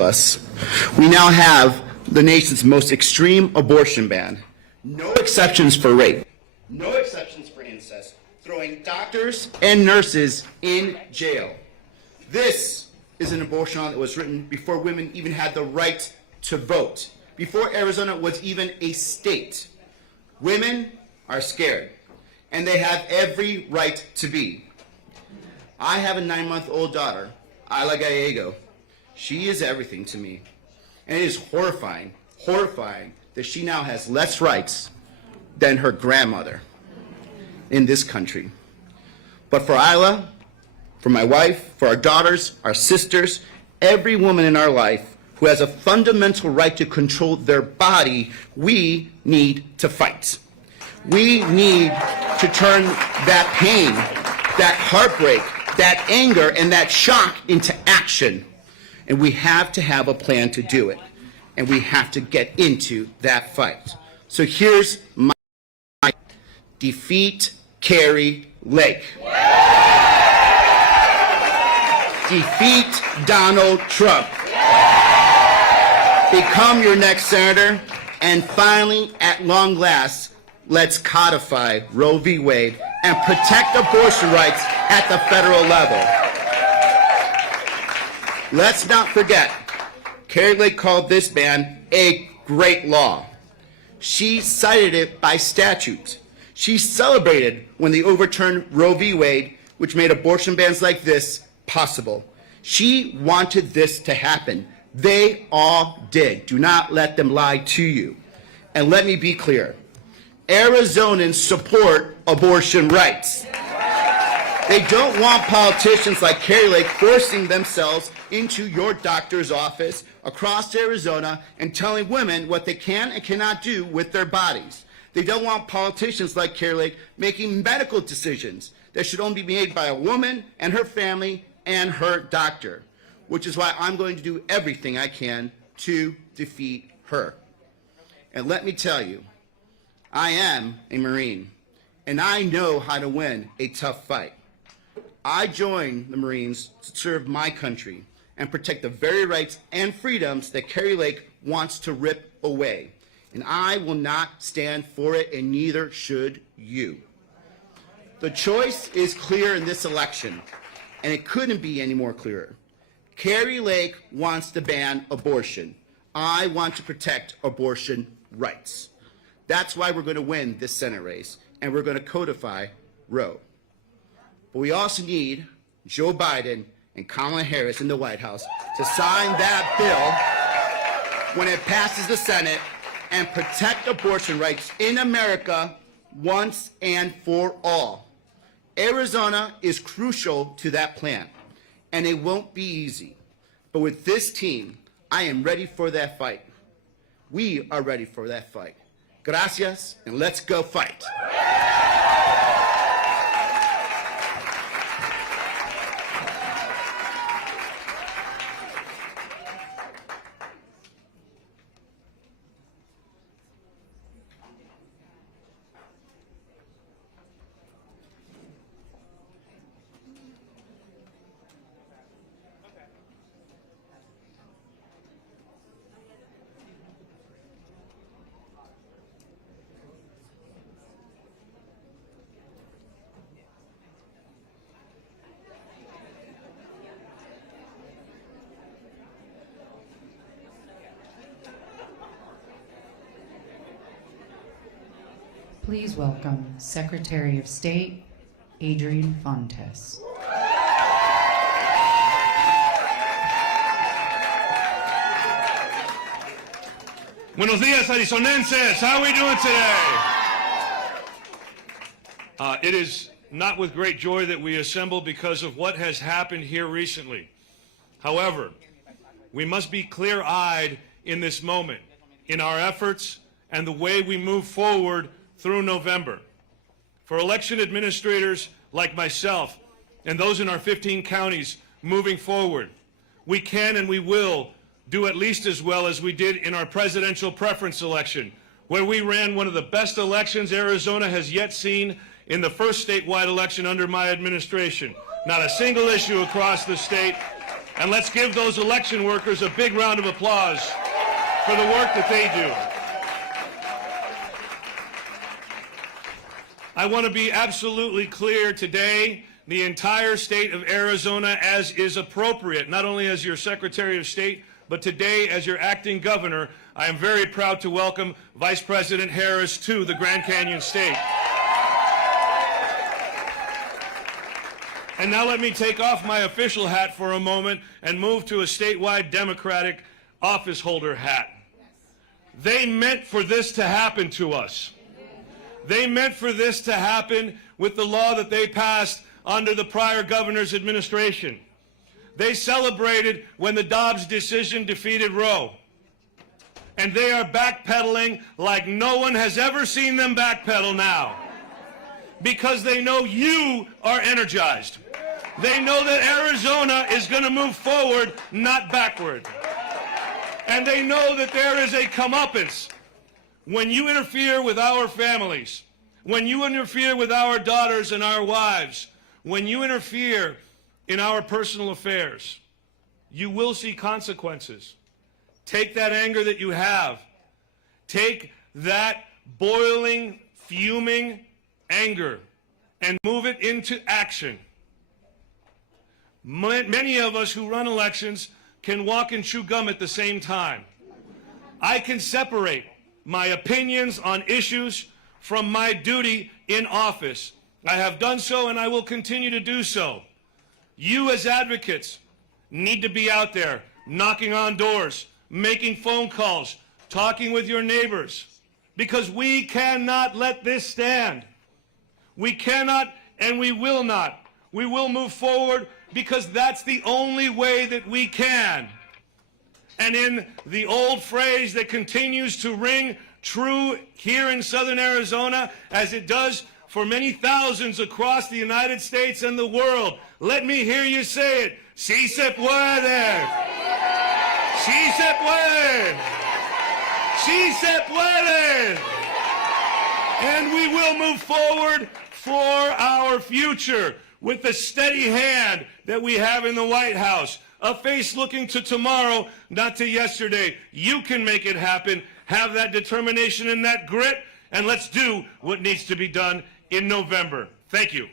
us. We now have the nation's most extreme abortion ban. No exceptions for rape. No exceptions for incest. Throwing doctors and nurses in jail. This is an abortion law that was written before women even had the right to vote. Before Arizona was even a state. Women are scared, and they have every right to be. I have a 9-month-old daughter, Isla Gallego. She is everything to me. And it is horrifying that she now has less rights than her grandmother in this country. But for Isla, for my wife, for our daughters, our sisters, every woman in our life who has a fundamental right to control their body, we need to fight. We need to turn that pain, that heartbreak, that anger, and that shock into action. And we have to have a plan to do it. And we have to get into that fight. So here's my defeat Kari Lake. Defeat Donald Trump. Become your next senator. And finally, at long last, let's codify Roe v. Wade and protect abortion rights at the federal level. Let's not forget, Kari Lake called this ban a great law. She cited it by statute. She celebrated when they overturned Roe v. Wade, which made abortion bans like this possible. She wanted this to happen. They all did. Do not let them lie to you. And let me be clear. Arizonans support abortion rights. They don't want politicians like Kari Lake forcing themselves into your doctor's office across Arizona and telling women what they can and cannot do with their bodies. They don't want politicians like Kari Lake making medical decisions that should only be made by a woman and her family and her doctor, which is why I'm going to do everything I can to defeat her. And let me tell you, I am a Marine, and I know how to win a tough fight. I joined the Marines to serve my country and protect the very rights and freedoms that Kari Lake wants to rip away. And I will not stand for it, and neither should you. The choice is clear in this election, and it couldn't be any more clearer. Kari Lake wants to ban abortion. I want to protect abortion rights. That's why we're going to win this Senate race, and we're going to codify Roe. But we also need Joe Biden and Kamala Harris in the White House to sign that bill when it passes the Senate and protect abortion rights in America once and for all. Arizona is crucial to that plan, and it won't be easy. But with this team, I am ready for that fight. We are ready for that fight. Gracias, and let's go fight. Please welcome Secretary of State Adrian Fontes. Buenos dias, Arizonenses. How are we doing today? It is not with great joy that we assemble because of what has happened here recently. However, we must be clear-eyed in this moment, in our efforts and the way we move forward through November. For election administrators like myself and those in our 15 counties moving forward, we can and we will do at least as well as we did in our presidential preference election, where we ran one of the best elections Arizona has yet seen in the first statewide election under my administration. Not a single issue across the state, And let's give those election workers a big round of applause for the work that they do. I want to be absolutely clear today, the entire state of Arizona, as is appropriate, not only as your Secretary of State, but today as your acting governor, I am very proud to welcome Vice President Harris to the Grand Canyon State. And now let me take off my official hat for a moment and move to a statewide Democratic office holder hat. They meant for this to happen to us. They meant for this to happen with the law that they passed under the prior governor's administration. They celebrated when the Dobbs decision defeated Roe. And they are backpedaling like no one has ever seen them backpedal now. Because they know you are energized. They know that Arizona is going to move forward, not backward. And they know that there is a comeuppance when you interfere with our families, when you interfere with our daughters and our wives, when you interfere in our personal affairs. You will see consequences. Take that anger that you have. Take that boiling, fuming anger and move it into action. Many of us who run elections can walk and chew gum at the same time. I can separate my opinions on issues from my duty in office. I have done so and I will continue to do so. You as advocates need to be out there knocking on doors, making phone calls, talking with your neighbors, because we cannot let this stand. We cannot and we will not. We will move forward because that's the only way that we can. And in the old phrase that continues to ring true here in southern Arizona, as it does for many thousands across the United States and the world, let me hear you say it. Sí se puede. Sí se puede. Sí se puede. And we will move forward for our future with the steady hand that we have in the White House. A face looking to tomorrow, not to yesterday. You can make it happen. Have that determination and that grit, and let's do what needs to be done in November. Thank you.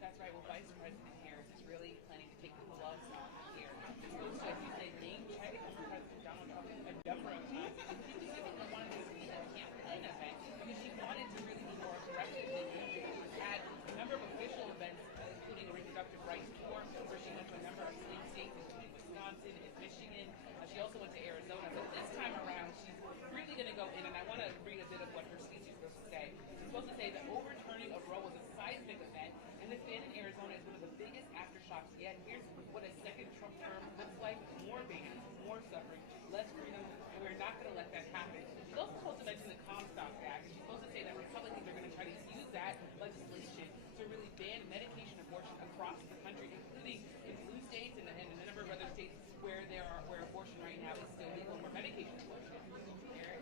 That's right. Well, Vice President Harris is really planning to take the gloves off here. It's supposed to, as you say, name check President Donald Trump a number of times. She specifically wanted this to be a campaign event because she wanted to really be more aggressive than usual. She's had a number of official events, including a reproductive rights tour, where she went to a number of swing states, including Wisconsin and Michigan. She also went to Arizona. But this time around, she's really going to go in, and I want to read a bit of what her speech is supposed to say. She's supposed to say that overturning of Roe was a seismic event, and this ban in Arizona is one of the biggest aftershocks yet. Here's what a second Trump term looks like: more bans, more suffering, less freedom, and we're not going to let that happen. She's also supposed to mention the Comstock Act. She's supposed to say that Republicans are going to try to use that legislation to really ban medication abortion across the country, including in blue states and a number of other states where abortion right now is still legal for medication abortion. Eric?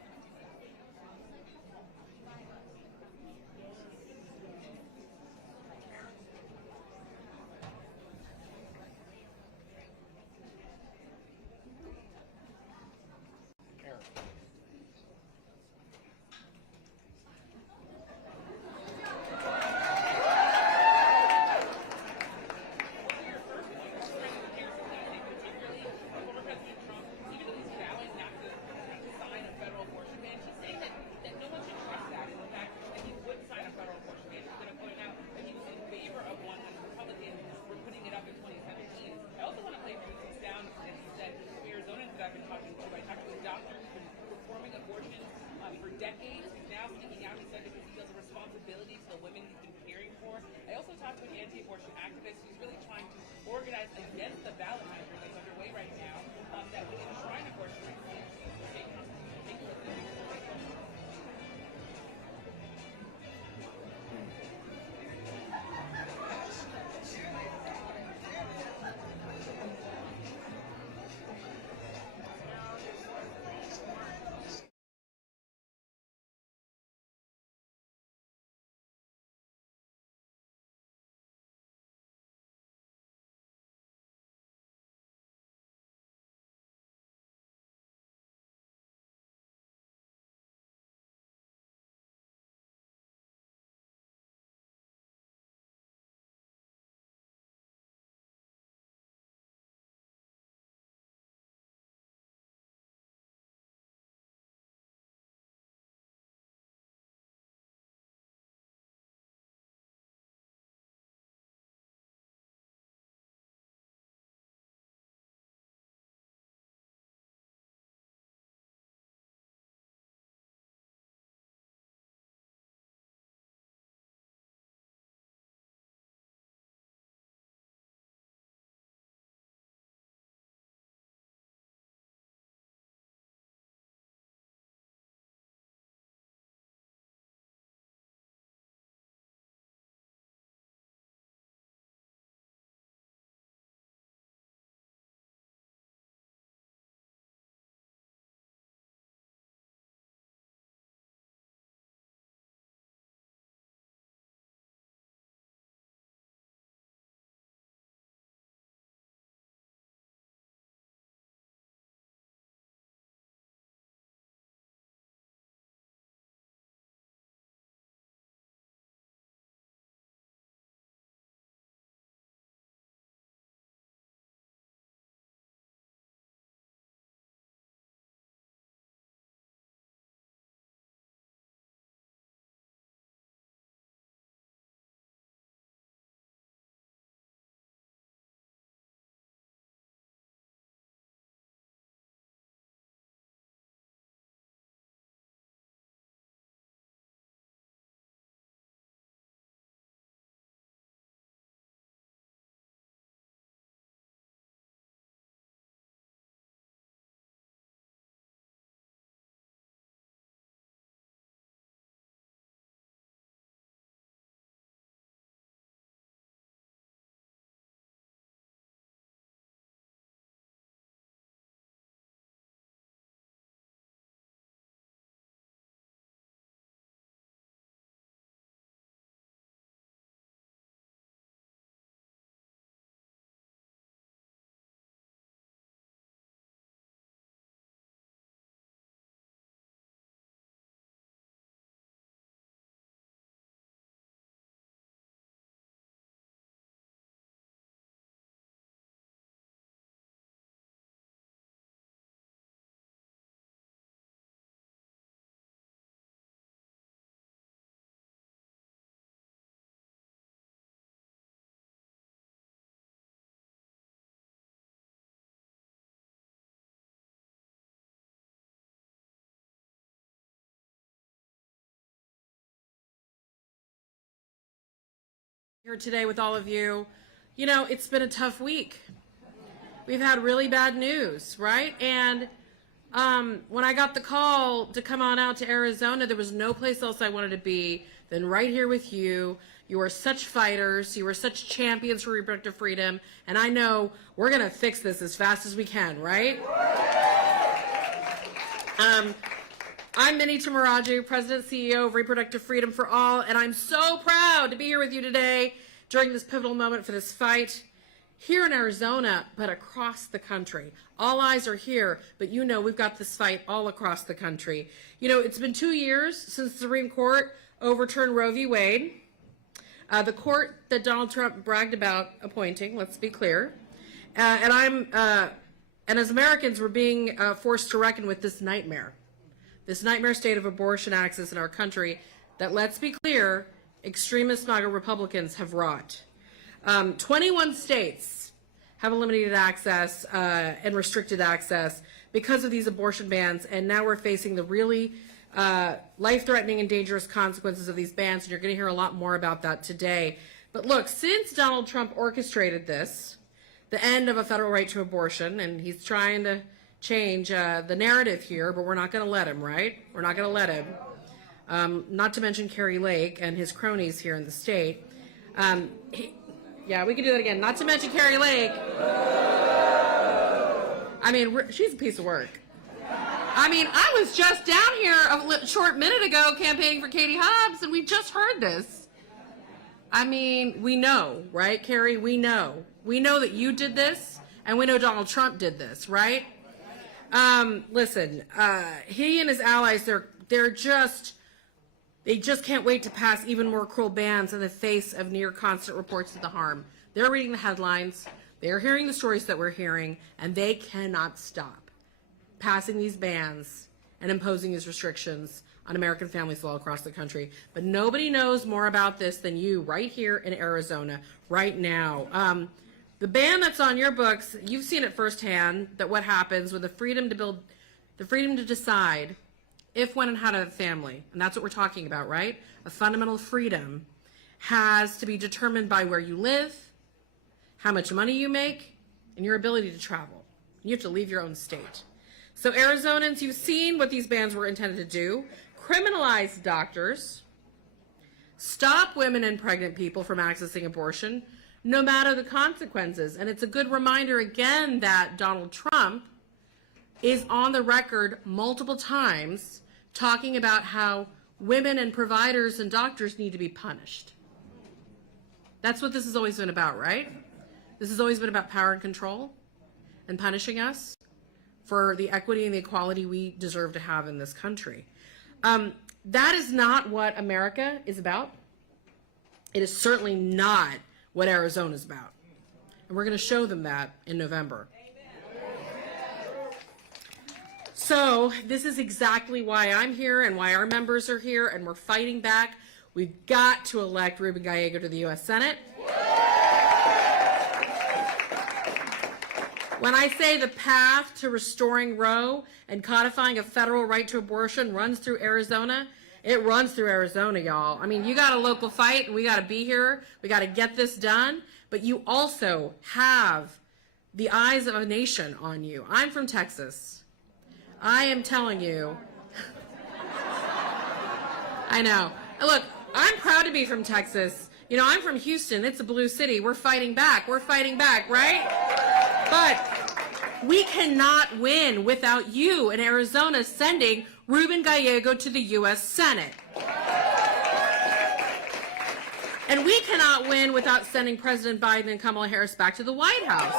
Decades, he's now speaking out. He said because he feels a responsibility to the women he's been caring for. I also talked to an anti-abortion activist who's really trying to organize against the ballot measure that's underway right now that would enshrine abortion rights. Take a listen. Here today with all of you. You know, it's been a tough week. We've had really bad news, right? And when I got the call to come on out to Arizona, there was no place else I wanted to be than right here with you. You are such fighters. You are such champions for reproductive freedom. And I know we're going to fix this as fast as we can, right? I'm Minnie Tamaraju, President CEO of Reproductive Freedom for All, and I'm so proud to be here with you today during this pivotal moment for this fight here in Arizona, but across the country. All eyes are here, but you know we've got this fight all across the country. You know, it's been 2 years since the Supreme Court overturned Roe v. Wade, the court that Donald Trump bragged about appointing, let's be clear. And as Americans, we're being forced to reckon with this nightmare state of abortion access in our country that, let's be clear, extremist MAGA Republicans have wrought. 21 states have eliminated access and restricted access because of these abortion bans, and now we're facing the really life-threatening and dangerous consequences of these bans, and you're going to hear a lot more about that today. But look, since Donald Trump orchestrated this, the end of a federal right to abortion, and he's trying to change the narrative here, but we're not going to let him, right? We're not going to let him. Not to mention Kari Lake and his cronies here in the state. Yeah, we can do that again. Not to mention Kari Lake. I mean, she's a piece of work. I mean, I was just down here a short minute ago campaigning for Katie Hobbs, and we just heard this. I mean, we know, right, Kari? We know. We know that you did this, and we know Donald Trump did this, right? Listen, he and his allies, they just can't wait to pass even more cruel bans in the face of near constant reports of the harm. They're reading the headlines, they're hearing the stories that we're hearing, and they cannot stop passing these bans and imposing these restrictions on American families all across the country. But nobody knows more about this than you right here in Arizona right now. The ban that's on your books, you've seen it firsthand, that what happens with the freedom to decide if, when, and how to have a family. And that's what we're talking about, right? A fundamental freedom has to be determined by where you live, how much money you make, and your ability to travel. You have to leave your own state. So Arizonans, you've seen what these bans were intended to do. Criminalize doctors, stop women and pregnant people from accessing abortion, no matter the consequences. And it's a good reminder again that Donald Trump is on the record multiple times talking about how women and providers and doctors need to be punished. That's what this has always been about, right? This has always been about power and control and punishing us for the equity and the equality we deserve to have in this country. That is not what America is about. It is certainly not what Arizona is about. And we're going to show them that in November. So this is exactly why I'm here and why our members are here, and we're fighting back. We've got to elect Ruben Gallego to the U.S. Senate. When I say the path to restoring Roe and codifying a federal right to abortion runs through Arizona, it runs through Arizona, y'all. I mean, you got a local fight, and we got to be here. We got to get this done. But you also have the eyes of a nation on you. I'm from Texas. I am telling you. I know. Look, I'm proud to be from Texas. You know, I'm from Houston. It's a blue city. We're fighting back. We're fighting back, right? But we cannot win without you in Arizona sending Ruben Gallego to the U.S. Senate. And we cannot win without sending President Biden and Kamala Harris back to the White House.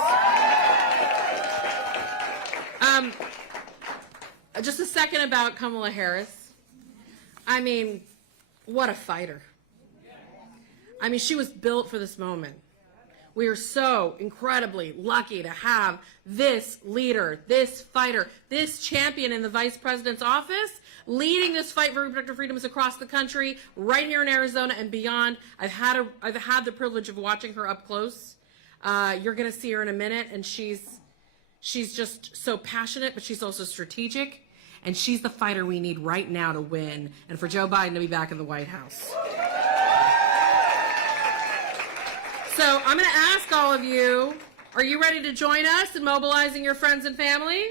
Just a second about Kamala Harris. I mean, what a fighter. I mean, she was built for this moment. We are so incredibly lucky to have this leader, this fighter, this champion in the vice president's office, leading this fight for reproductive freedoms across the country, right here in Arizona and beyond. I've had the privilege of watching her up close. You're going to see her in a minute, and she's just so passionate, but she's also strategic, and she's the fighter we need right now to win and for Joe Biden to be back in the White House. So I'm going to ask all of you, are you ready to join us in mobilizing your friends and family?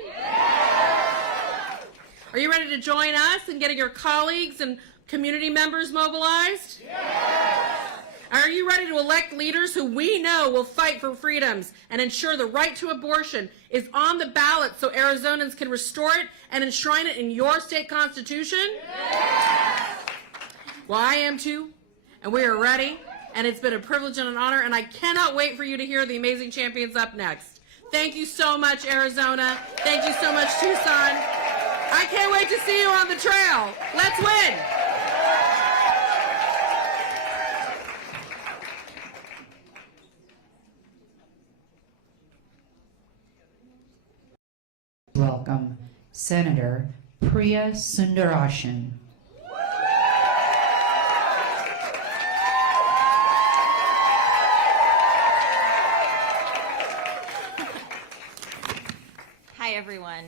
Are you ready to join us in getting your colleagues and community members mobilized? Are you ready to elect leaders who we know will fight for freedoms and ensure the right to abortion is on the ballot so Arizonans can restore it and enshrine it in your state constitution? Well, I am too, and we are ready, and it's been a privilege and an honor, and I cannot wait for you to hear the amazing champions up next. Thank you so much, Arizona. Thank you so much, Tucson. I can't wait to see you on the trail. Let's win. Welcome Senator Priya Sundararajan. Hi, everyone.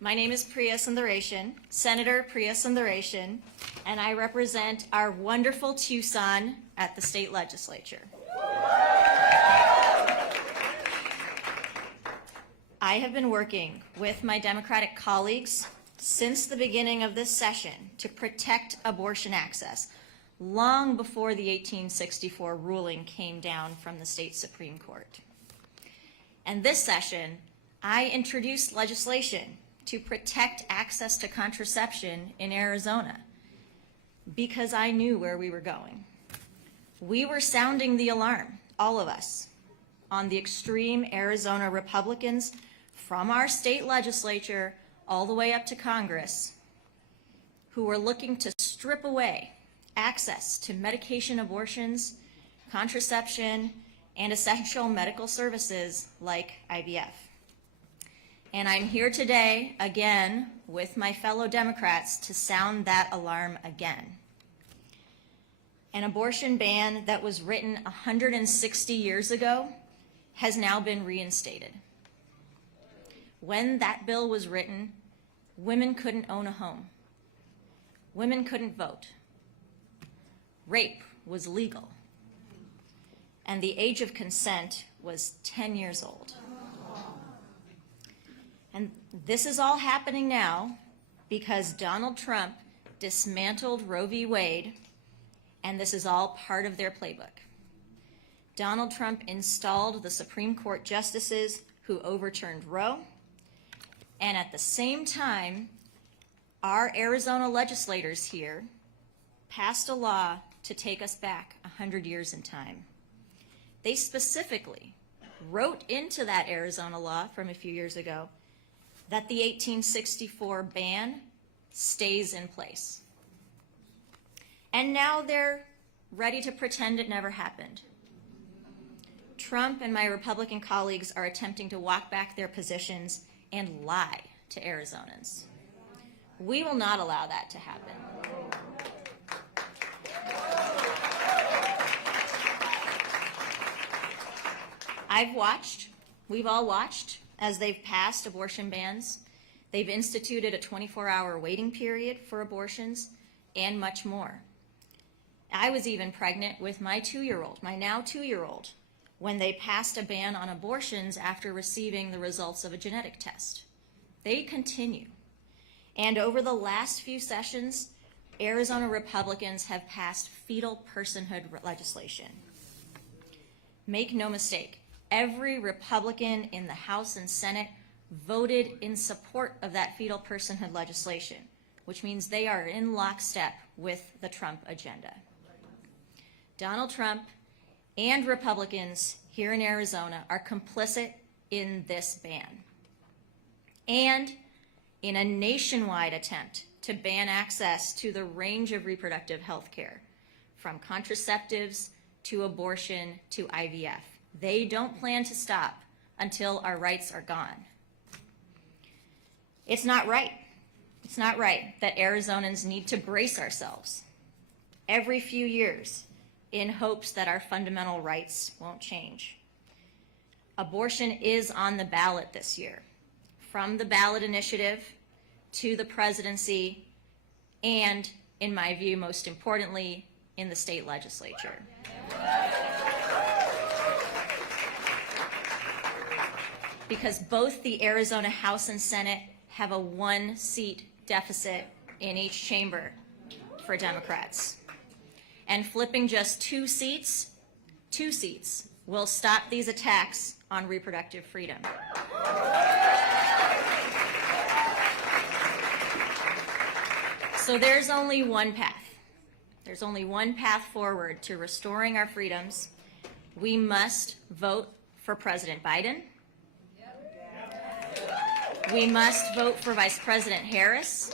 My name is Priya Sundararajan, Senator Priya Sundararajan, and I represent our wonderful Tucson at the state legislature. I have been working with my Democratic colleagues since the beginning of this session to protect abortion access, long before the 1864 ruling came down from the state Supreme Court. And this session, I introduced legislation to protect access to contraception in Arizona because I knew where we were going. We were sounding the alarm, all of us, on the extreme Arizona Republicans from our state legislature all the way up to Congress who were looking to strip away access to medication abortions, contraception, and essential medical services like IVF. And I'm here today, again, with my fellow Democrats to sound that alarm again. An abortion ban that was written 160 years ago has now been reinstated. When that bill was written, women couldn't own a home. Women couldn't vote. Rape was legal. And the age of consent was 10 years old. And this is all happening now because Donald Trump dismantled Roe v. Wade, and this is all part of their playbook. Donald Trump installed the Supreme Court justices who overturned Roe, and at the same time, our Arizona legislators here passed a law to take us back 100 years in time. They specifically wrote into that Arizona law from a few years ago that the 1864 ban stays in place. And now they're ready to pretend it never happened. Trump and my Republican colleagues are attempting to walk back their positions and lie to Arizonans. We will not allow that to happen. We've all watched as they've passed abortion bans. They've instituted a 24-hour waiting period for abortions and much more. I was even pregnant with my now 2-year-old, when they passed a ban on abortions after receiving the results of a genetic test. They continue. And over the last few sessions, Arizona Republicans have passed fetal personhood legislation. Make no mistake, every Republican in the House and Senate voted in support of that fetal personhood legislation, which means they are in lockstep with the Trump agenda. Donald Trump and Republicans here in Arizona are complicit in this ban and in a nationwide attempt to ban access to the range of reproductive health care, from contraceptives to abortion to IVF. They don't plan to stop until our rights are gone. It's not right. It's not right that Arizonans need to brace ourselves every few years in hopes that our fundamental rights won't change. Abortion is on the ballot this year, from the ballot initiative to the presidency, and, in my view, most importantly, in the state legislature. because both the Arizona House and Senate have a 1-seat deficit in each chamber for Democrats. And flipping just 2 seats will stop these attacks on reproductive freedom. So there's only one path. There's only one path forward to restoring our freedoms. We must vote for President Biden. We must vote for Vice President Harris.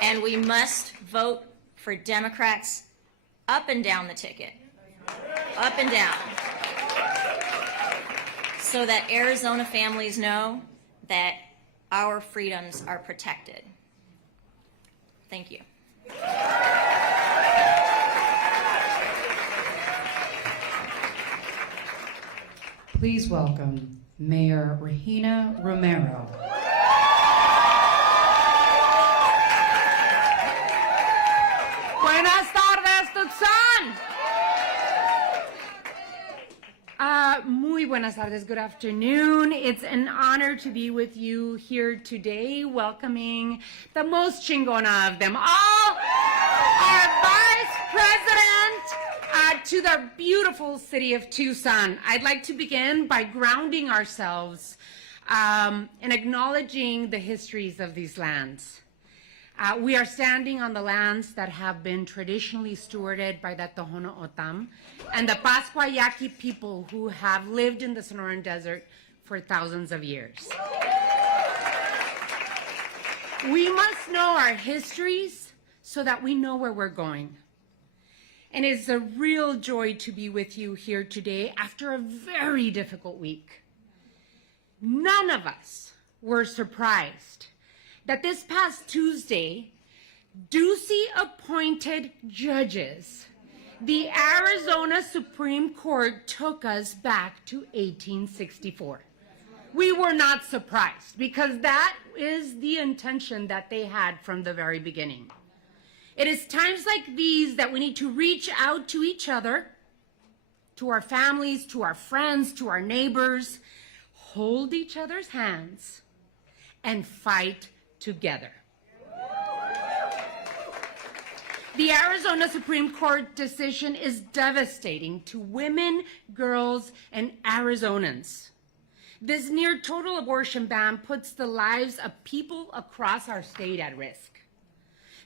And we must vote for Democrats up and down the ticket. Up and down. So that Arizona families know that our freedoms are protected. Thank you. Please welcome Mayor Regina Romero. Buenas tardes, Tucson. Muy buenas tardes, good afternoon. It's an honor to be with you here today, welcoming the most chingona of them all, our Vice President, to the beautiful city of Tucson. I'd like to begin by grounding ourselves and acknowledging the histories of these lands. We are standing on the lands that have been traditionally stewarded by the Tohono O'odham and the Pascua Yaqui people who have lived in the Sonoran Desert for thousands of years. We must know our histories so that we know where we're going. And it's a real joy to be with you here today after a very difficult week. None of us were surprised that this past Tuesday, Ducey-appointed judges, the Arizona Supreme Court took us back to 1864. We were not surprised because that is the intention that they had from the very beginning. It is times like these that we need to reach out to each other, to our families, to our friends, to our neighbors, hold each other's hands, and fight together. The Arizona Supreme Court decision is devastating to women, girls, and Arizonans. This near total abortion ban puts the lives of people across our state at risk.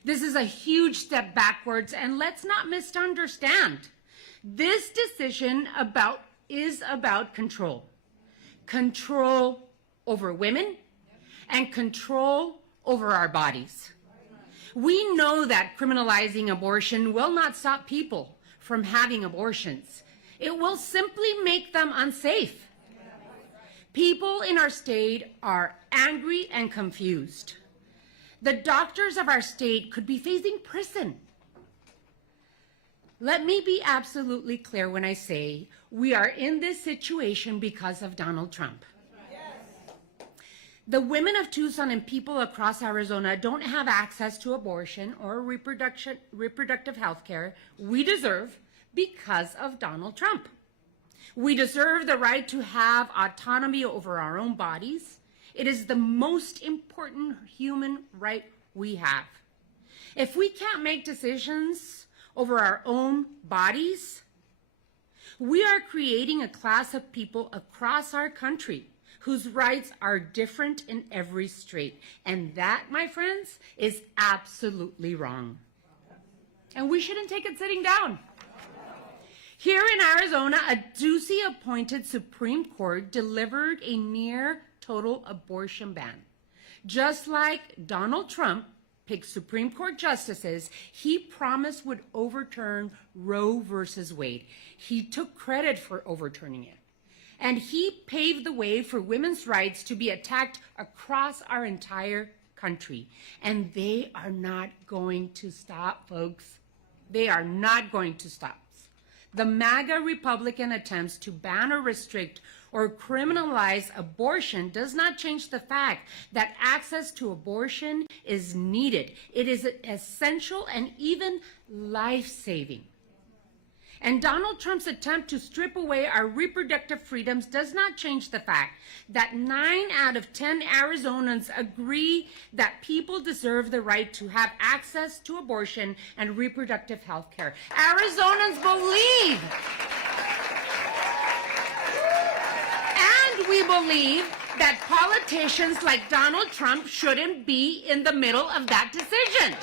This is a huge step backwards, and let's not misunderstand. This decision is about control. Control over women and control over our bodies. We know that criminalizing abortion will not stop people from having abortions. It will simply make them unsafe. People in our state are angry and confused. The doctors of our state could be facing prison. Let me be absolutely clear when I say we are in this situation because of Donald Trump. The women of Tucson and people across Arizona don't have access to abortion or reproductive health care we deserve because of Donald Trump. We deserve the right to have autonomy over our own bodies. It is the most important human right we have. If we can't make decisions over our own bodies, we are creating a class of people across our country whose rights are different in every state. And that, my friends, is absolutely wrong. And we shouldn't take it sitting down. Here in Arizona, a Ducey-appointed Supreme Court delivered a near total abortion ban. Just like Donald Trump picked Supreme Court justices he promised would overturn Roe versus Wade. He took credit for overturning it. And he paved the way for women's rights to be attacked across our entire country. And they are not going to stop, folks. They are not going to stop. The MAGA Republican attempts to ban or restrict or criminalize abortion does not change the fact that access to abortion is needed. It is essential and even life-saving. And Donald Trump's attempt to strip away our reproductive freedoms does not change the fact that 9 out of 10 Arizonans agree that people deserve the right to have access to abortion and reproductive health care. Arizonans believe, and we believe, that politicians like Donald Trump shouldn't be in the middle of that decision.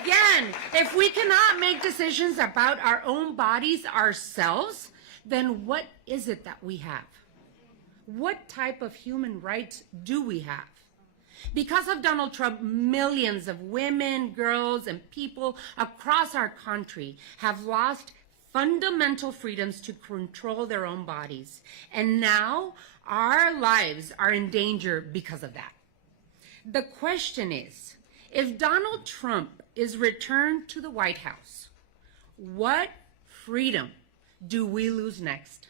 Again, if we cannot make decisions about our own bodies ourselves, then what is it that we have? What type of human rights do we have? Because of Donald Trump, millions of women, girls, and people across our country have lost fundamental freedoms to control their own bodies. And now our lives are in danger because of that. The question is, if Donald Trump is returned to the White House, what freedom do we lose next?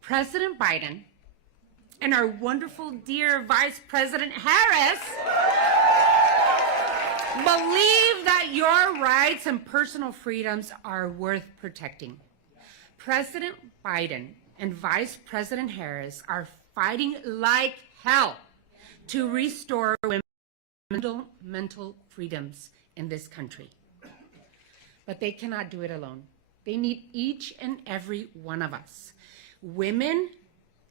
President Biden and our wonderful dear Vice President Harris believe that your rights and personal freedoms are worth protecting. President Biden and Vice President Harris are fighting like hell to restore women's fundamental freedoms in this country. But they cannot do it alone. They need each and every one of us. Women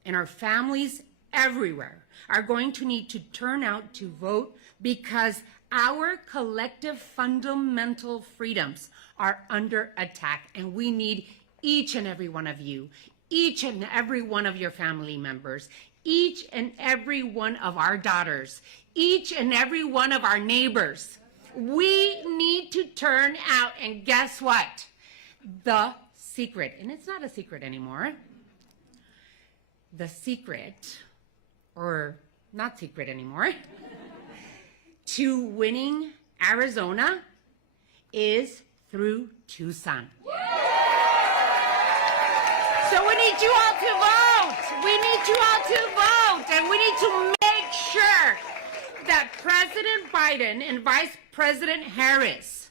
and our families everywhere are going to need to turn out to vote because our collective fundamental freedoms are under attack, and we need each and every one of you, each and every one of your family members, each and every one of our daughters, each and every one of our neighbors. We need to turn out, and guess what? The secret, and it's not a secret anymore, the secret, or not secret anymore, to winning Arizona is through Tucson. So we need you all to vote. We need you all to vote, and we need to make sure that President Biden and Vice President Harris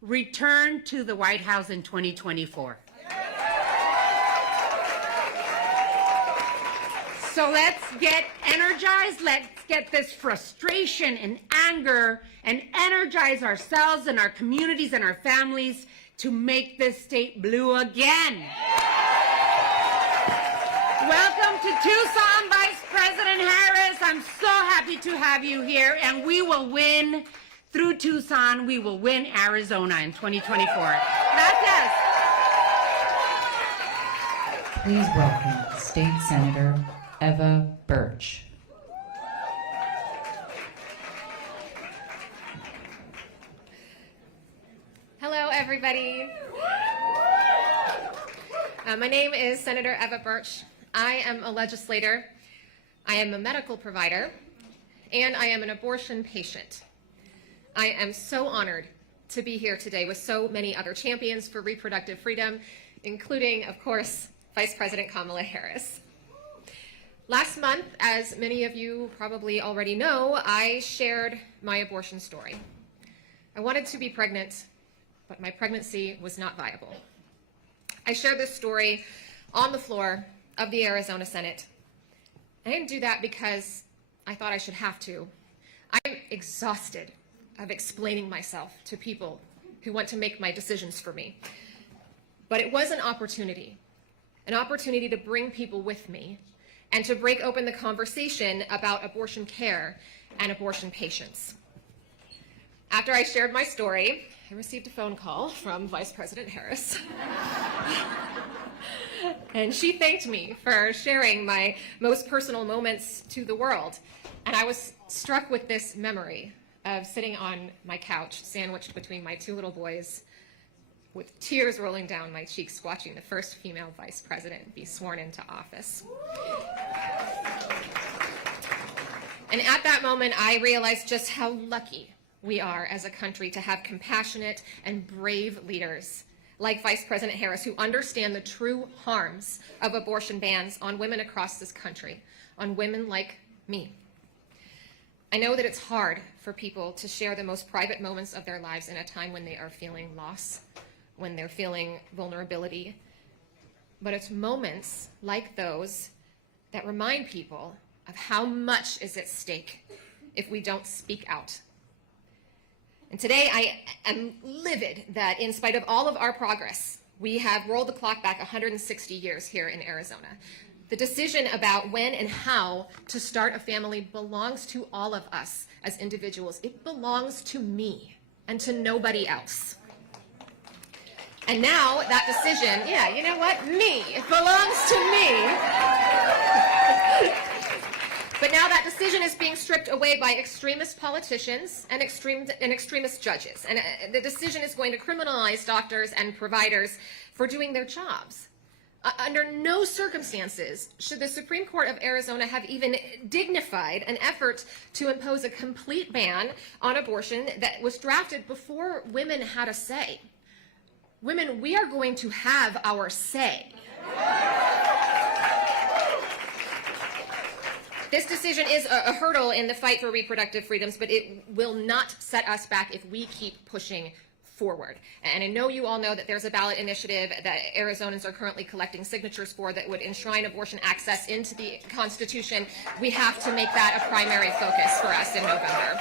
return to the White House in 2024. So let's get energized. Let's get this frustration and anger and energize ourselves and our communities and our families to make this state blue again. Welcome to Tucson, Vice President Harris. I'm so happy to have you here, and we will win through Tucson. We will win Arizona in 2024. Gracias. Please welcome State Senator Eva Birch. Hello, everybody. My name is Senator Eva Birch. I am a legislator, I am a medical provider, and I am an abortion patient. I am so honored to be here today with so many other champions for reproductive freedom, including, of course, Vice President Kamala Harris. Last month, as many of you probably already know, I shared my abortion story. I wanted to be pregnant, but my pregnancy was not viable. I shared this story on the floor of the Arizona Senate. I didn't do that because I thought I should have to. I'm exhausted of explaining myself to people who want to make my decisions for me. But it was an opportunity to bring people with me and to break open the conversation about abortion care and abortion patients. After I shared my story, I received a phone call from Vice President Harris. And she thanked me for sharing my most personal moments to the world. And I was struck with this memory of sitting on my couch, sandwiched between my two little boys, with tears rolling down my cheeks, watching the first female vice president be sworn into office. And at that moment, I realized just how lucky we are as a country to have compassionate and brave leaders like Vice President Harris who understand the true harms of abortion bans on women across this country, on women like me. I know that it's hard for people to share the most private moments of their lives in a time when they are feeling loss, when they're feeling vulnerability. But it's moments like those that remind people of how much is at stake if we don't speak out. And today I am livid that in spite of all of our progress, we have rolled the clock back 160 years here in Arizona. The decision about when and how to start a family belongs to all of us as individuals. It belongs to me and to nobody else. And now that decision, yeah, you know what? Me. It belongs to me. But now that decision is being stripped away by extremist politicians and extremist judges. And the decision is going to criminalize doctors and providers for doing their jobs. Under no circumstances should the Supreme Court of Arizona have even dignified an effort to impose a complete ban on abortion that was drafted before women had a say. Women, we are going to have our say. This decision is a hurdle in the fight for reproductive freedoms, but it will not set us back if we keep pushing forward. And I know you all know that there's a ballot initiative that Arizonans are currently collecting signatures for that would enshrine abortion access into the Constitution. We have to make that a primary focus for us in November.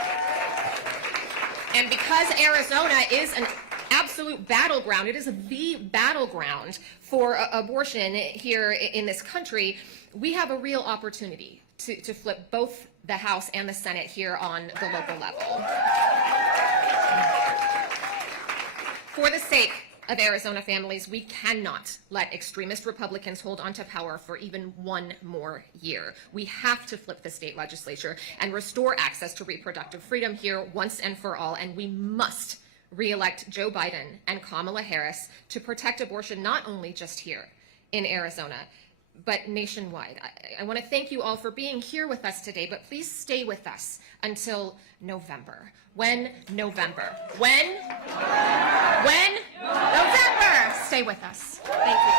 And because Arizona is an absolute battleground, it is the battleground for abortion here in this country, we have a real opportunity to flip both the House and the Senate here on the local level. For the sake of Arizona families, we cannot let extremist Republicans hold onto power for even one more year. We have to flip the state legislature and restore access to reproductive freedom here once and for all, and we must re-elect Joe Biden and Kamala Harris to protect abortion not only just here in Arizona, but nationwide. I want to thank you all for being here with us today, but please stay with us until November. When? November. When? November! Stay with us. Thank you.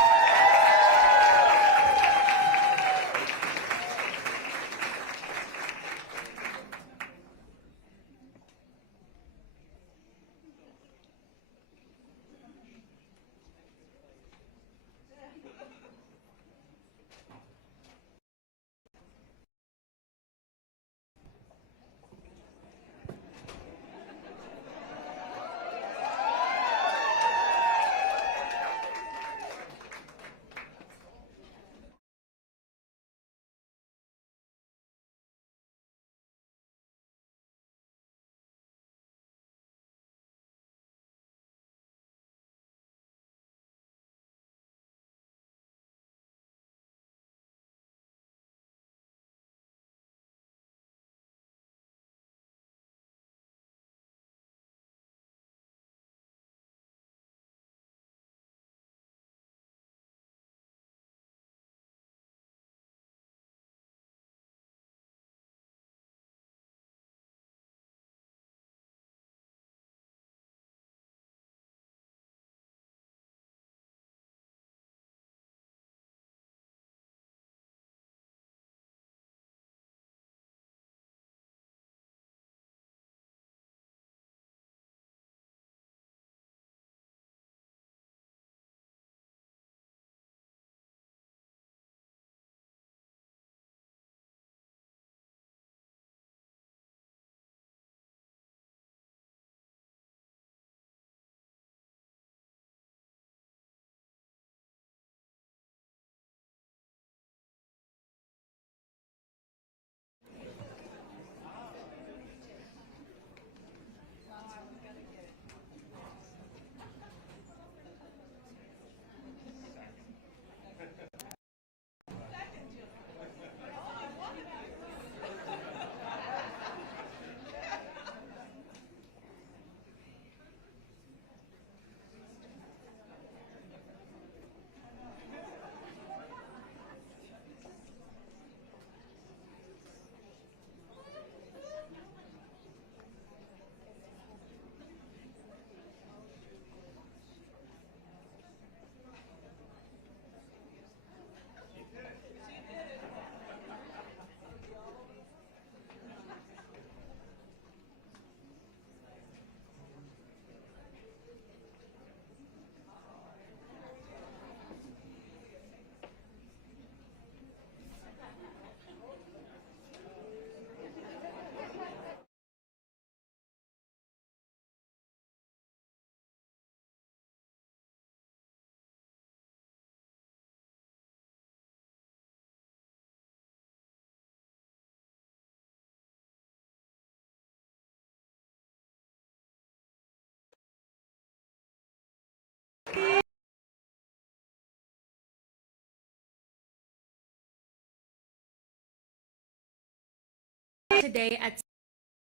today at this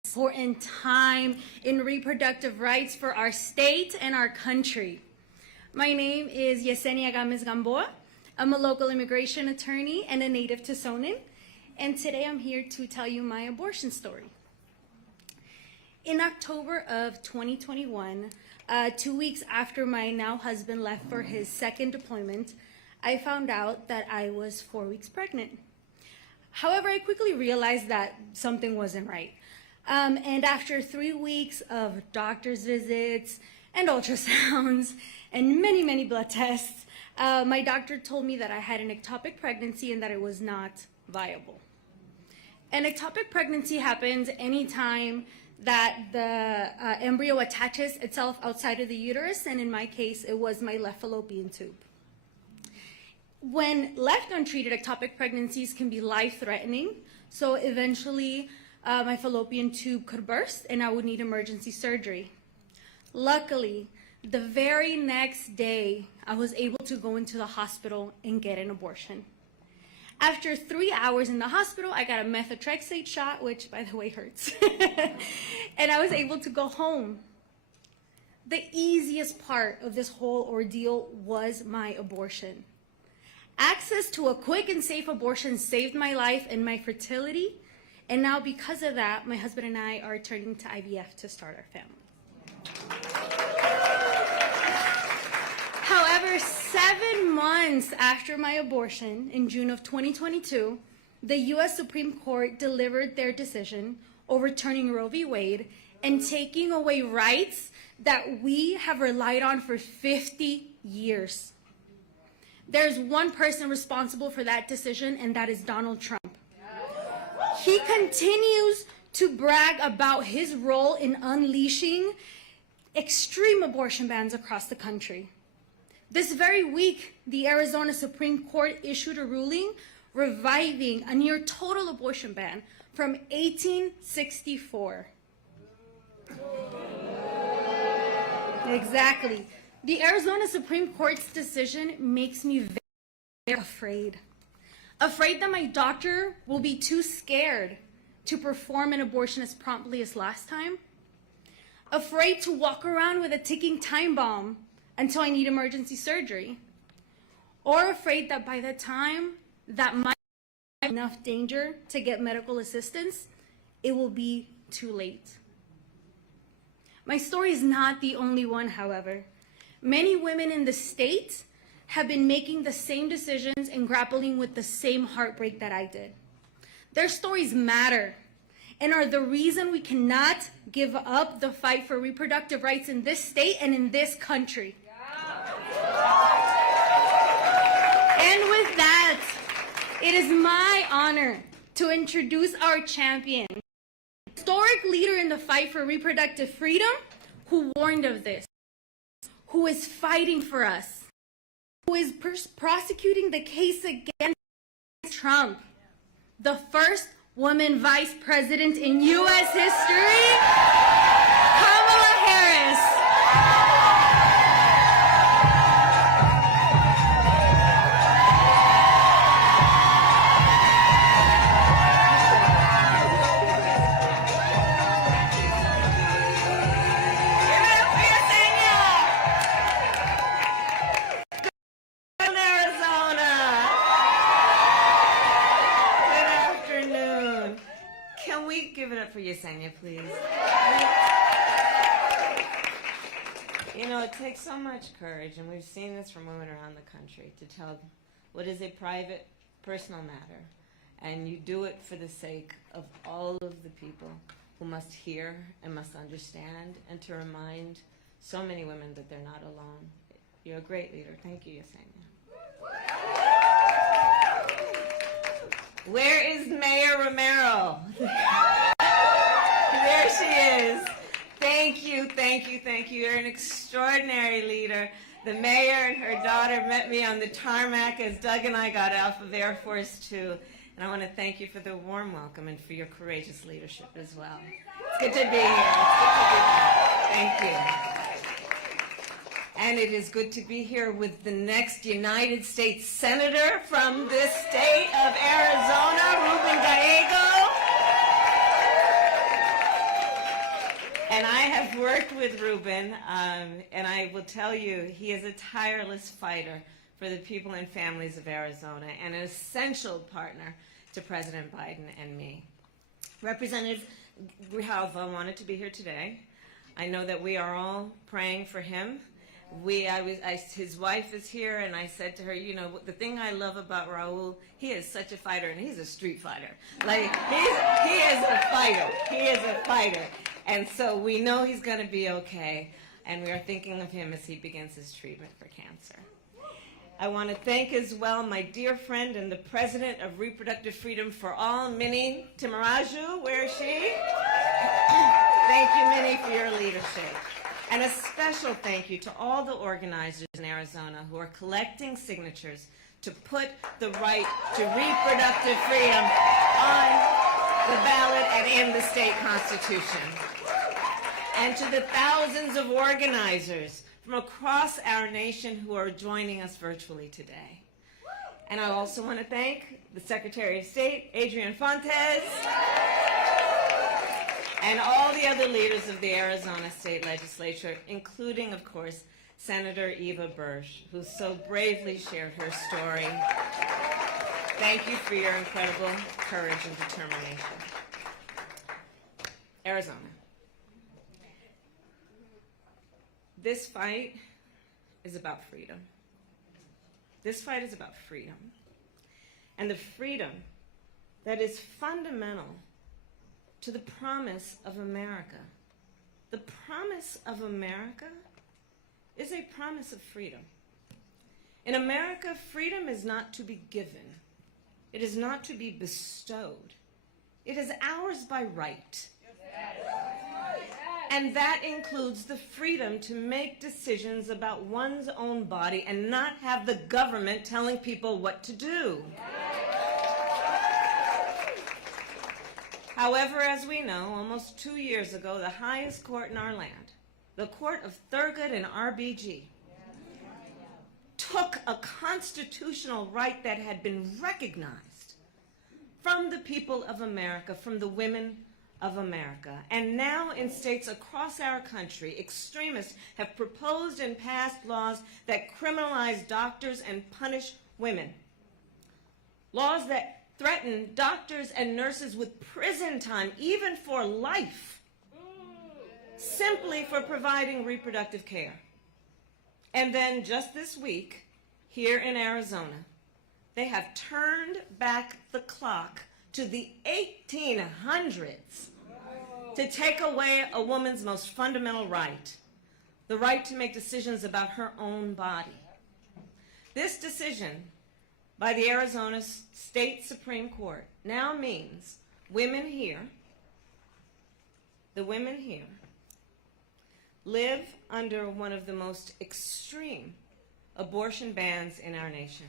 important time in reproductive rights for our state and our country. My name is Yesenia Gamez Gamboa. I'm a local immigration attorney and a native Tucsonan, and today I'm here to tell you my abortion story. In October of 2021, 2 weeks after my now husband left for his second deployment, I found out that I was 4 weeks pregnant. However, I quickly realized that something wasn't right. And after 3 weeks of doctor's visits and ultrasounds and many, many blood tests, my doctor told me that I had an ectopic pregnancy and that it was not viable. An ectopic pregnancy happens anytime that the embryo attaches itself outside of the uterus, and in my case, it was my left fallopian tube. When left untreated, ectopic pregnancies can be life-threatening, so eventually my fallopian tube could burst and I would need emergency surgery. Luckily, the very next day, I was able to go into the hospital and get an abortion. After 3 hours in the hospital, I got a methotrexate shot, which, by the way, hurts. And I was able to go home. The easiest part of this whole ordeal was my abortion. Access to a quick and safe abortion saved my life and my fertility. And now, because of that, my husband and I are turning to IVF to start our family. However, 7 months after my abortion, in June of 2022, the U.S. Supreme Court delivered their decision overturning Roe v. Wade and taking away rights that we have relied on for 50 years. There's one person responsible for that decision, and that is Donald Trump. He continues to brag about his role in unleashing extreme abortion bans across the country. This very week, the Arizona Supreme Court issued a ruling reviving a near total abortion ban from 1864. Exactly. The Arizona Supreme Court's decision makes me very afraid. Afraid that my doctor will be too scared to perform an abortion as promptly as last time. Afraid to walk around with a ticking time bomb until I need emergency surgery, or afraid that by the time that might have enough danger to get medical assistance, it will be too late. My story is not the only one, however. Many women in the state have been making the same decisions and grappling with the same heartbreak that I did. Their stories matter and are the reason we cannot give up the fight for reproductive rights in this state and in this country. And with that, it is my honor to introduce our champion, historic leader in the fight for reproductive freedom, who warned of this, who is fighting for us, who is prosecuting the case against Trump, the first woman vice president in U.S. history, Kamala Harris. Give it up for Yesenia, please. You know, it takes so much courage, and we've seen this from women around the country, to tell what is a private, personal matter. And you do it for the sake of all of the people who must hear and must understand, and to remind so many women that they're not alone. You're a great leader. Thank you, Yesenia. Where is Mayor Romero? There she is. Thank you, thank you, thank you. You're an extraordinary leader. The mayor and her daughter met me on the tarmac as Doug and I got off of Air Force Two. And I want to thank you for the warm welcome and for your courageous leadership as well. It's good to be here. Thank you. And it is good to be here with the next United States Senator from this state of Arizona, Ruben Gallego. And I have worked with Ruben, and I will tell you, he is a tireless fighter for the people and families of Arizona and an essential partner to President Biden and me. Representative Grijalva wanted to be here today. I know that we are all praying for him. His wife is here, and I said to her, you know, the thing I love about Raul, he is such a fighter, and he's a street fighter. Like, he is a fighter. He is a fighter. And so we know he's going to be okay, and we are thinking of him as he begins his treatment for cancer. I want to thank as well my dear friend and the president of Reproductive Freedom for All, Minnie Timaraju. Where is she? Thank you, Minnie, for your leadership. And a special thank you to all the organizers in Arizona who are collecting signatures to put the right to reproductive freedom on the ballot and in the state constitution. And to the thousands of organizers from across our nation who are joining us virtually today. And I also want to thank the Secretary of State, Adrian Fontes, and all the other leaders of the Arizona State Legislature, including, of course, Senator Eva Birch, who so bravely shared her story. Thank you for your incredible courage and determination. Arizona. This fight is about freedom. This fight is about freedom. And the freedom that is fundamental to the promise of America. The promise of America is a promise of freedom. In America, freedom is not to be given. It is not to be bestowed. It is ours by right. And that includes the freedom to make decisions about one's own body and not have the government telling people what to do. However, as we know, almost 2 years ago, the highest court in our land, the Court of Thurgood and RBG, took a constitutional right that had been recognized from the people of America, from the women of America. And now in states across our country, extremists have proposed and passed laws that criminalize doctors and punish women. Laws that threaten doctors and nurses with prison time, even for life, simply for providing reproductive care. And then just this week, here in Arizona, they have turned back the clock to the 1800s to take away a woman's most fundamental right, the right to make decisions about her own body. This decision by the Arizona State Supreme Court now means women here, the women here, live under one of the most extreme abortion bans in our nation.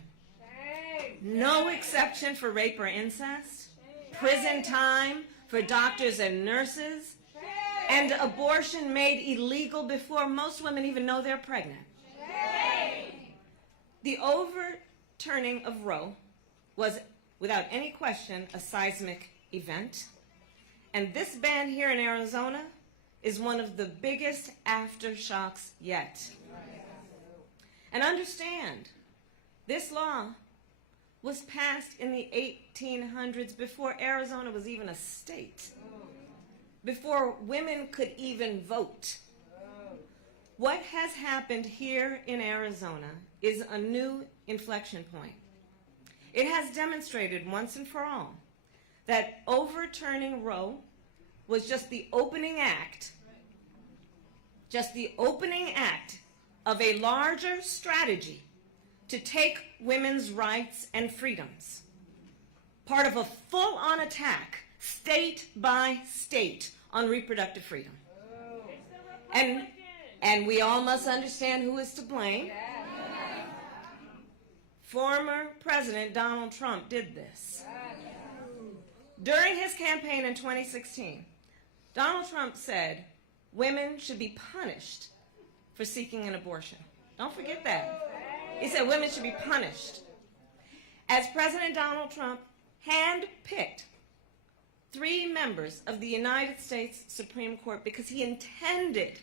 No exception for rape or incest, prison time for doctors and nurses, and abortion made illegal before most women even know they're pregnant. The overturning of Roe was, without any question, a seismic event. And this ban here in Arizona is one of the biggest aftershocks yet. And understand, this law was passed in the 1800s before Arizona was even a state, before women could even vote. What has happened here in Arizona is a new inflection point. It has demonstrated once and for all that overturning Roe was just the opening act of a larger strategy to take women's rights and freedoms, part of a full-on attack, state by state, on reproductive freedom. And we all must understand who is to blame. Former President Donald Trump did this. During his campaign in 2016, Donald Trump said women should be punished for seeking an abortion. Don't forget that. He said women should be punished. As President Donald Trump handpicked 3 members of the United States Supreme Court because he intended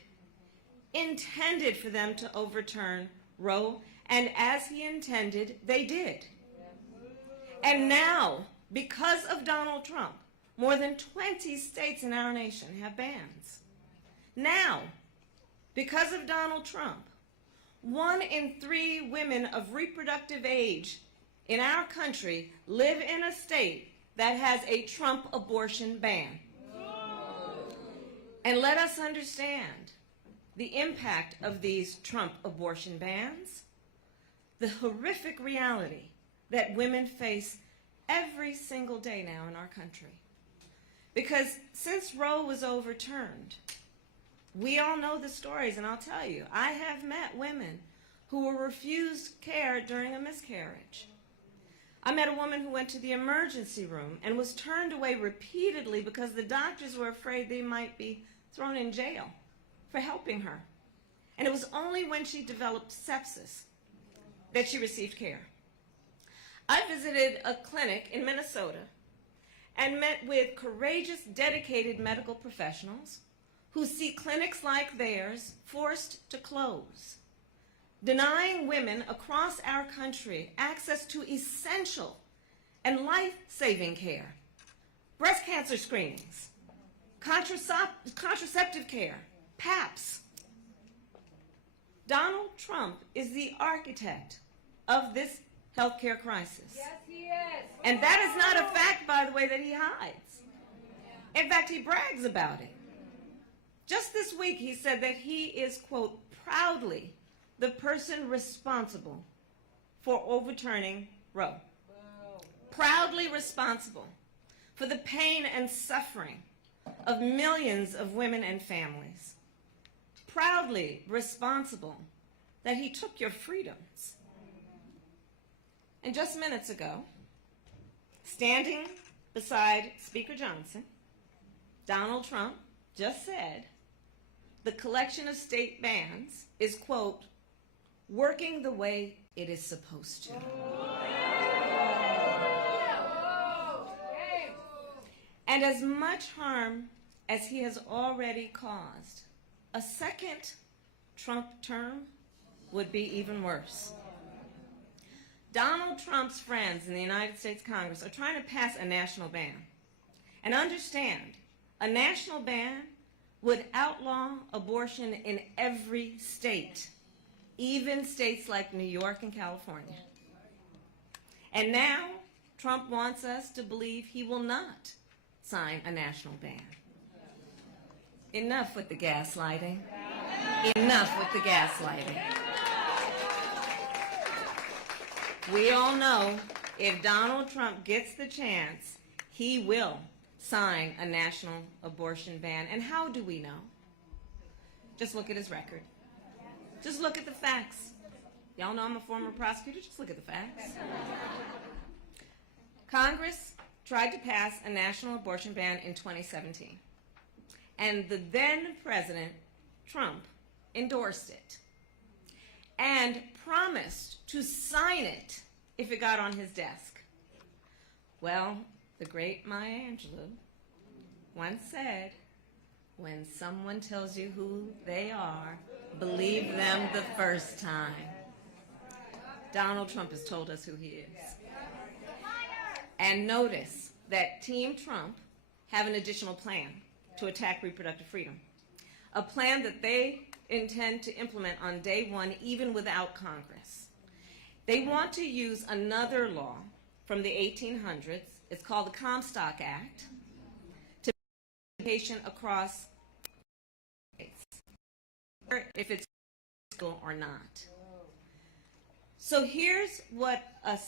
for them to overturn Roe, and as he intended, they did. And now, because of Donald Trump, more than 20 states in our nation have bans. Now, because of Donald Trump, 1 in 3 women of reproductive age in our country live in a state that has a Trump abortion ban. And let us understand the impact of these Trump abortion bans, the horrific reality that women face every single day now in our country. Because since Roe was overturned, we all know the stories, and I'll tell you, I have met women who were refused care during a miscarriage. I met a woman who went to the emergency room and was turned away repeatedly because the doctors were afraid they might be thrown in jail for helping her. And it was only when she developed sepsis that she received care. I visited a clinic in Minnesota and met with courageous, dedicated medical professionals who see clinics like theirs forced to close, denying women across our country access to essential and life-saving care, breast cancer screenings, contraceptive care, PAPs. Donald Trump is the architect of this healthcare crisis. Yes, he is. And that is not a fact, by the way, that he hides. In fact, he brags about it. Just this week, he said that he is, quote, proudly the person responsible for overturning Roe. Wow. Proudly responsible for the pain and suffering of millions of women and families. Proudly responsible that he took your freedoms. And just minutes ago, standing beside Speaker Johnson, Donald Trump just said the collection of state bans is, quote, working the way it is supposed to. And as much harm as he has already caused, a second Trump term would be even worse. Donald Trump's friends in the United States Congress are trying to pass a national ban. And understand, a national ban would outlaw abortion in every state, even states like New York and California. And now, Trump wants us to believe he will not sign a national ban. Enough with the gaslighting. Enough with the gaslighting. We all know if Donald Trump gets the chance, he will sign a national abortion ban. And how do we know? Just look at his record. Just look at the facts. Y'all know I'm a former prosecutor. Just look at the facts. Congress tried to pass a national abortion ban in 2017. And the then President Trump endorsed it and promised to sign it if it got on his desk. Well, the great Maya Angelou once said, when someone tells you who they are, believe them the first time. Donald Trump has told us who he is. And notice that Team Trump have an additional plan to attack reproductive freedom, a plan that they intend to implement on day one, even without Congress. They want to use another law from the 1800s, it's called the Comstock Act, to education across states, if it's legal or not. So here's what a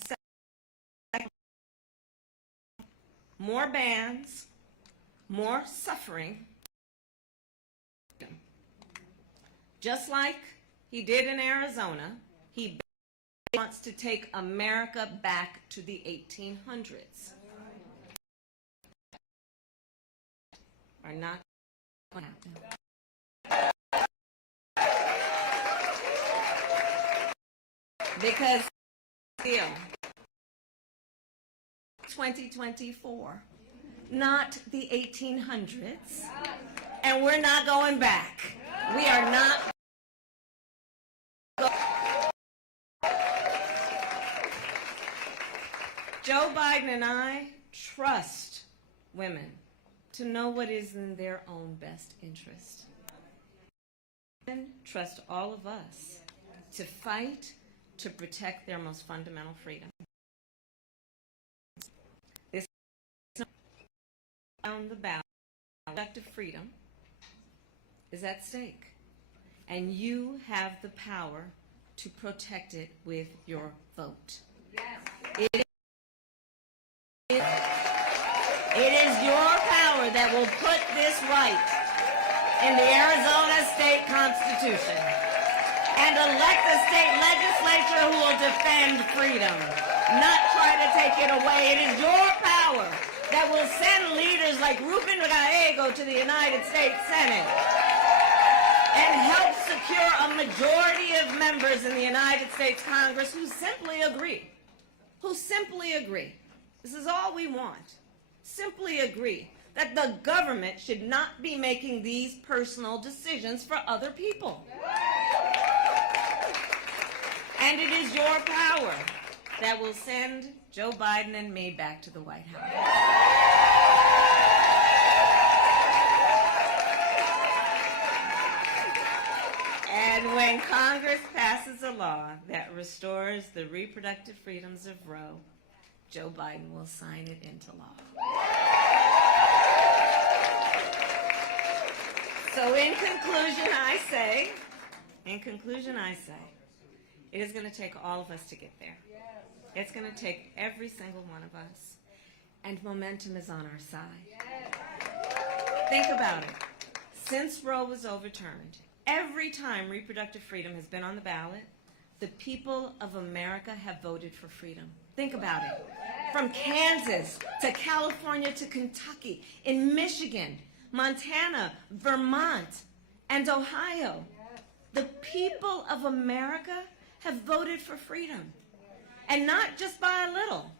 more bans, more suffering, just like he did in Arizona. He wants to take America back to the 1800s. Are not going to happen. Because still, 2024, not the 1800s, and we're not going back. We are not. Joe Biden and I trust women to know what is in their own best interest. And trust all of us to fight to protect their most fundamental freedom. This is on the ballot. Reproductive freedom is at stake, and you have the power to protect it with your vote. Yes. It is your power that will put this right in the Arizona state constitution and elect a state legislature who will defend freedom, not try to take it away. It is your power that will send leaders like Ruben Gallego to the United States Senate and help secure a majority of members in the United States Congress who simply agree. This is all we want. Simply agree that the government should not be making these personal decisions for other people. And it is your power that will send Joe Biden and me back to the White House. And when Congress passes a law that restores the reproductive freedoms of Roe, Joe Biden will sign it into law. So in conclusion, I say, it is going to take all of us to get there. It's going to take every single one of us, and momentum is on our side. Think about it. Since Roe was overturned, every time reproductive freedom has been on the ballot, the people of America have voted for freedom. Think about it. From Kansas to California to Kentucky, in Michigan, Montana, Vermont, and Ohio, the people of America have voted for freedom. And not just by a little,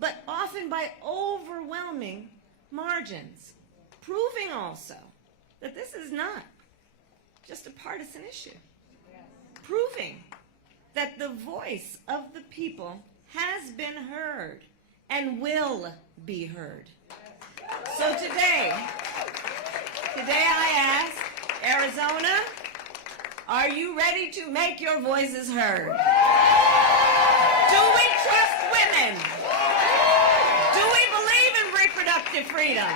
but often by overwhelming margins, proving also that this is not just a partisan issue, proving that the voice of the people has been heard and will be heard. So today I ask, Arizona, are you ready to make your voices heard? Do we trust women? Do we believe in reproductive freedom?